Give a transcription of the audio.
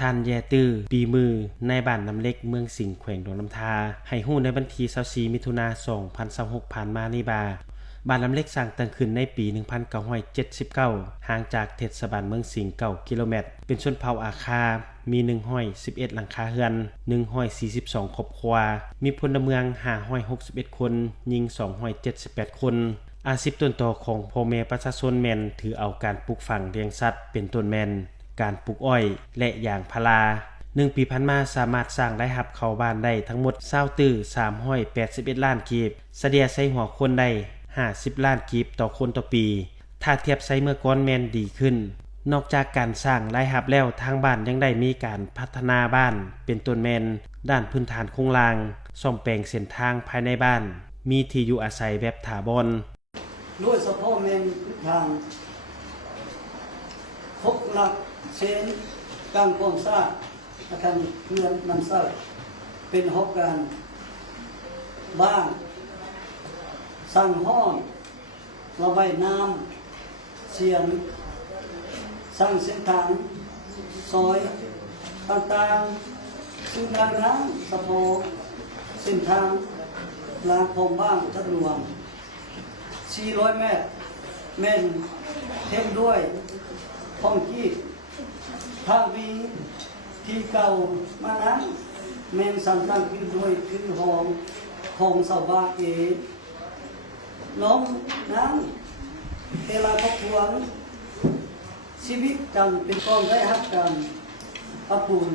ท่านแยตื้อปีมือในบ้านน้ำเล็กเมืองสิงห์แขวงดงน้ำทาให้ฮู้ในวันที่24มิถุนายน2026ผ่านมานี้บ้านน้ำเล็กสร้างตั้งขึ้นในปี 1979 ห่างจากเทศบาลเมืองสิงห์9กิโลเมตรเป็นชนเผ่าอาคามี111หลังคาเรือน142ครอบครัวมีพลเมือง561คนหญิง278คนอาชีพต้นตอของพ่อแม่ประชาชนแม่นถือเอาการปลูกฝังเลี้ยงสัตว์เป็นต้นแม่นการปลูกอ้อยและยางพารา1ปีผ่านมาสามารถสร้างรายรับเข้าบ้านได้ทั้งหมด20ตื้อ381ล้านกีบเสดียใส่หัวคนได้50ล้านกีบต่อคนต่อปีถ้าเทียบใช้เมื่อก่อนแม่นดีขึ้นนอกจากการสร้างรายรับแล้วทางบ้านยังได้มีการพัฒนาบ้านเป็นต้นแม่นด้านพื้นฐานโครงล่างซ่อมแปลงเส้นทางภายในบ้านมีที่อยู่อาศัยแบบถาวรด้วยเฉพาะแม่นพื้นทาง6หลักเซนกลางโครงสร้างอาคารเรือนนำสร้างเป็นหกการบ้านสั่งห้องระบายน้ำเสียงสร้างเส้นทางซอยต่างๆซึ่งทางน้ำสะโพกเส้นทางลางคลองบ้างทัดหลวง400 เมตรแม่นเท่มด้วยห้องที่ทางวิ่งที่เก่ามานั้นแม่นสั่งตั้งขึ้นด้วยคือห้องของสาวบ้านน้องนั้นเวลาครอบครัวชีวิตกันเป็นกองได้ฮักกันปะปูน